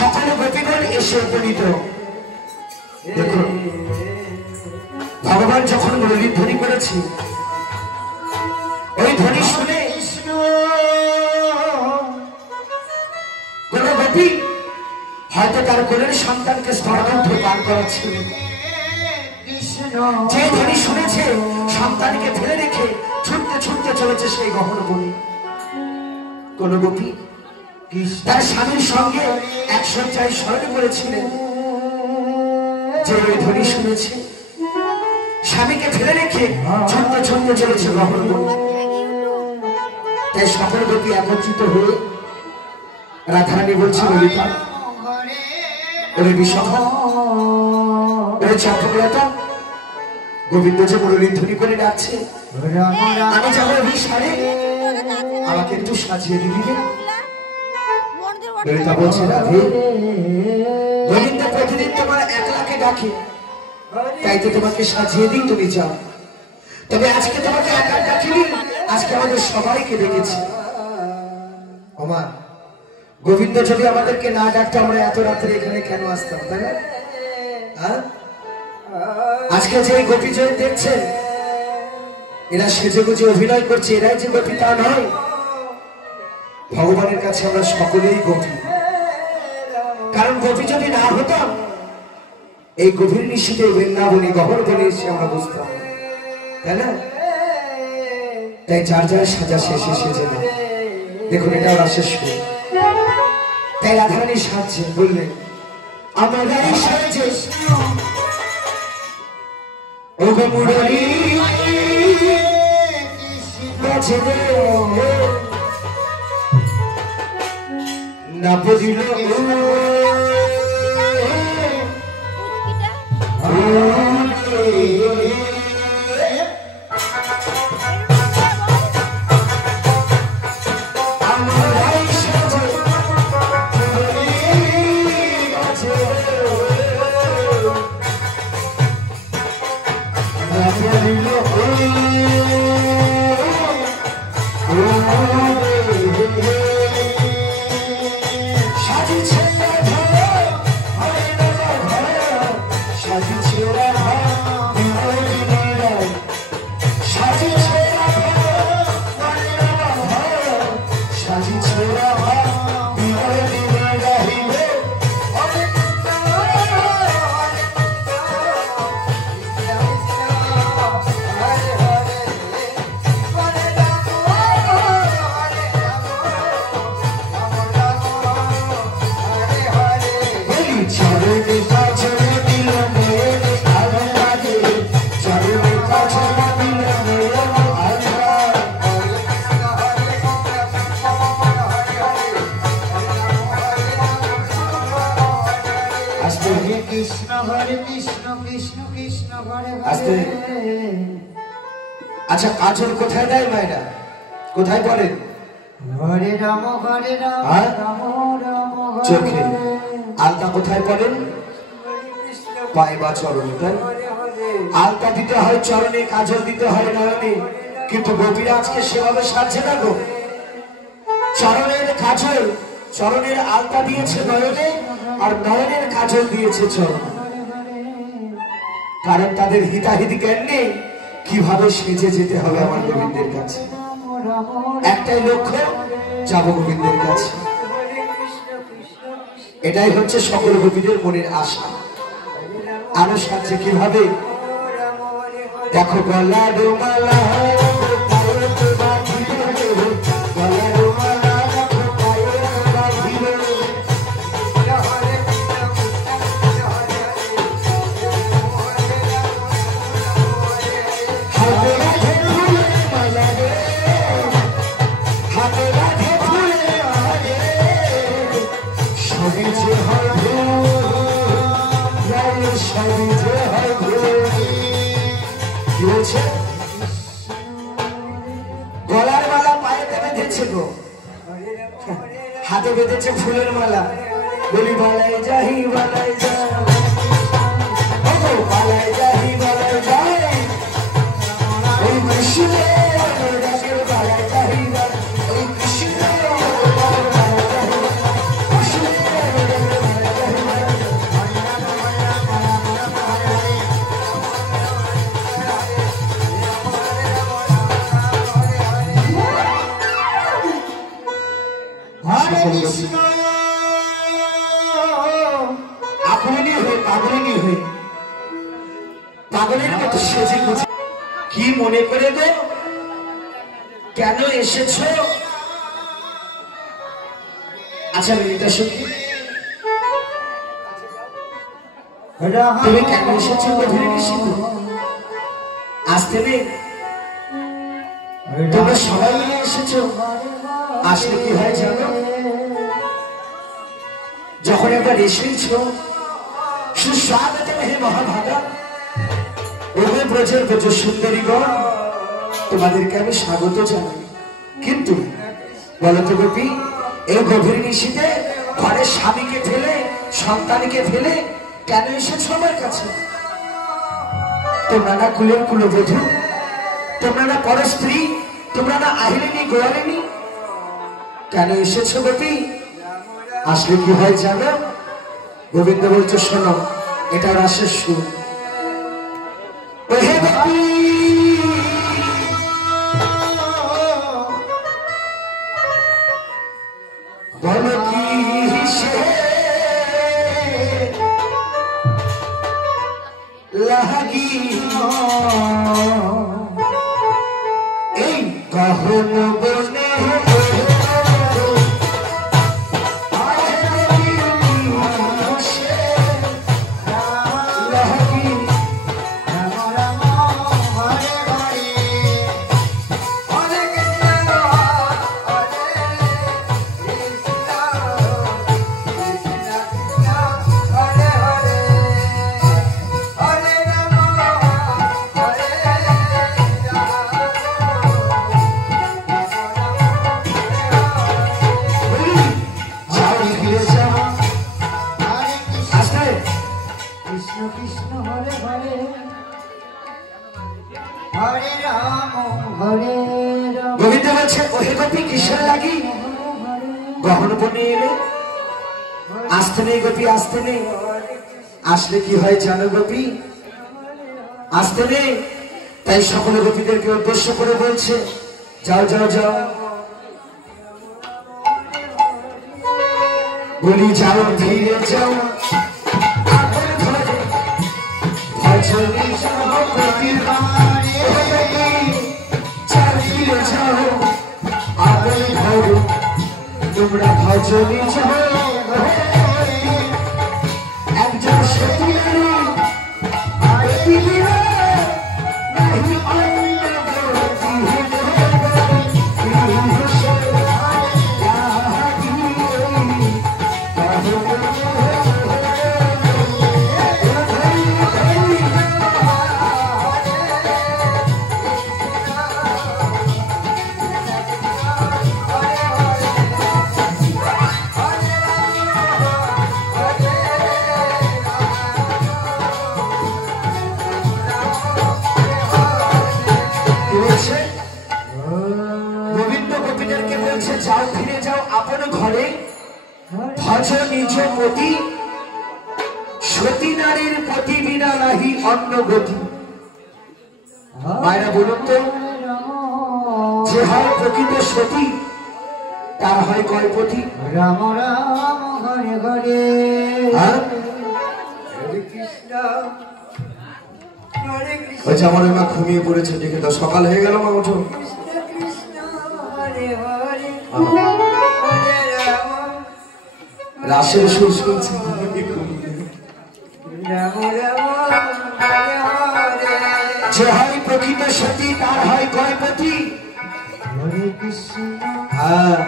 সকল গোপীগণ এসে উপনীত। দেখুন ভগবান যখন মুরলীর ধ্বনি করেছে, ওই ধ্বনি শুনে কোন গোপী হয়তো তার কোলের সন্তানকে স্তনগ্রন্থ পান করাচ্ছিল। যে ধ্বনি শুনেছে সন্তানকে ফেলে রেখে ছুটতে ছুটতে চলেছে সেই গহন বনে। কোন গোপী তার স্বামীর সঙ্গে এক শয্যায় শয়ন করেছিলেন, যে ওই ধ্বনি শুনেছে স্বামীকে ফেলে রেখে ছুটতে ছুটতে চলেছে গহন বনে। তাই সকল গোপী একত্রিত হয়ে রাধারানী বলছে, ললিতা, ওরে বিশাখা, ওরে চম্পকলতা, গোবিন্দ যে মুরলীর ধ্বনি করে ডাকছে, আমি যাবো সারে, আমাকে একটু সাজিয়ে দিবি না? ললিতা বলছে, রাধে, গোবিন্দ প্রতিদিন তোমার একলাকে ডাকে, তাই তো তোমাকে সাজিয়ে দিই, তুমি যাও। তবে আজকে তোমাকে একা ডাকিনি, আজকে আমাদের সবাইকে ডেকেছি। ওমা, গোবিন্দ যদি আমাদেরকে না ডাকতো আমরা এত রাত্রে এখানে কেন আসতাম, তাই না? আজকে যে গোপীজয় দেখছেন, এরা সেজে গুজে অভিনয় করছে, এরাই যে গোপী তা নয়। ভগবানের কাছে আমরা সকলেই গোপী। কারণ গোপী যদি না হতাম, এই গভীর নিশীতে বৃন্দাবনী গহন বনে এসে আমরা বুঝতাম, তাই না? তাই যার যার সাজা শেষে সেজে না। দেখুন এটাও রাসের সুর। তাই রাধারানী সাজছে, বললেন, আমার সাজে ওগো মুরলী বাজে না বুঝিল আচ্ছা, কাজল কোথায় দেয় মায়েরা? কোথায় পড়েন? হরে রাম হরে রাম রাম রাম চোখে। আলতা কোথায় পড়েন? পায়ে বা চরণে। তাই আলতা দিতে হয় চরণে, কাজল দিতে হয় নয়নে। কিন্তু গোপীরা আজকে সেভাবে সাজছে না গো। চরণের কাজল, চরণের আলতা দিয়েছে নয়নে, আর নয়নের কাজল দিয়েছে চরণ। কারণ তাদের হিতাহিতি জ্ঞান নেই কিভাবে সেজে যেতে হবে আমার গোবিন্দের কাছে। একটাই লক্ষ্য, যাব গোবিন্দের কাছে। এটাই হচ্ছে সকল গোপীদের মনের আশা। আরো সাজছে কিভাবে? দেখো গলা ডোমালা গলার মালা পায়েতে বেঁধেছে গো, হাতে বেঁধেছে ফুলের মালা। বলি বালাই যাহি বালাই যাই, বালাই যাহি বালাই যাই, ওই কৃষ্ণ বালাই যাহি ওই কৃষ্ণ হরে কৃষ্ণ আপনি হয়ে পাগলিনী হয়ে পাগলের মতো সেজে গুজে কি মনে করে গো কেন এসেছো? আচ্ছা মেয়েটা শুনি তুমি কেন এসেছো গভীর নিশীথে? আসতে নেই তোমরা সবাই মিলে এসেছো। আসলে কি হয় জানো, যখন একবার এসেছো সুস্বাগতম হে মহাভাগা ওহে ব্রজের ব্রজ সুন্দরীগণ, তোমাদেরকে আমি স্বাগত জানাই। কিন্তু বলো তো গোপী, এই গভীর নিশীথে ঘরের স্বামীকে ফেলে সন্তানকে ফেলে কেন এসেছো আমার কাছে? তোমরা না কুলের কুলবধূ, তোমরা না পরস্ত্রী, তোমরা না আহিলিনী গোয়ালিনী, কেন এসেছো গোপী? আসলে কি হয় জানো, গোবিন্দ বলছো শোনো, এটা রাসের সুর। ওহে গোপী বলো কি সে লাগি এই গহন বনে গোবিন্দ বলছে ওহে গোপী কিসের লাগি গহন বনে এলে? আসতে নেই গোপী, আসতে নেই। আসলে কি হয় জানো গোপী, আসতে নেই। তাই সকল গোপীদেরকে উদ্দেশ্য করে বলছে যাও যাও যাও, বলি যাও ধীরে যাও ভজনী যাও গোপীর বাড়ি, চালিয়ে যাও আগে ঘর তোমরা ভজনী যাও। একজন সতী নারী পৃথিবীর নাহি অন্য যাও ফিরে যাও আপন ঘরে, ভজ নিজ পতি, সতী নারীর পতি বিনা নাহি অন্য গতি। মায়েরা বলুন তো, যে হয় প্রকৃত সতী তার হয় কয় পতি? রাম রাম হরে হরে কৃষ্ণ হরে কৃষ্ণ। আচ্ছা আমার মা ঘুমিয়ে পড়েছে, দেখে তো সকাল হয়ে গেল, মা ওঠো। রাসের সুর শুনছি যে হয় প্রকৃত সতী তার হয় কয় পতি? হ্যাঁ,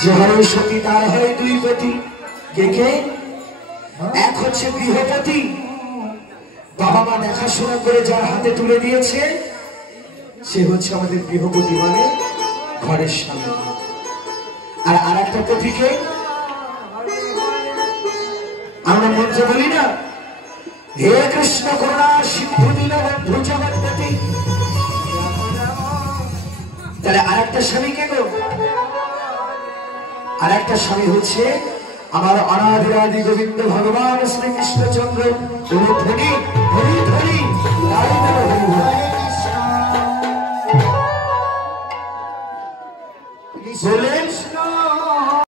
যে হয় সতী তার হয় দুই পতি। কে কে? এক হচ্ছে গৃহপতি, বাবা মা দেখাশোনা করে যার হাতে তুলে দিয়েছে সে হচ্ছে আমাদের গৃহপতি, মানে ঘরের স্বামী। আর আরেকটা পতিকে আমরা মন্ত্র বলি না, হে কৃষ্ণ করুণা সিন্ধু দীনবন্ধু জগৎপতি। তাহলে আরেকটা স্বামী কে গো? আরেকটা স্বামী হচ্ছে আমার অনাদিরাদি গোবিন্দ ভগবান শ্রীকৃষ্ণচন্দ্র। ধনী ধনী ধনী বললেন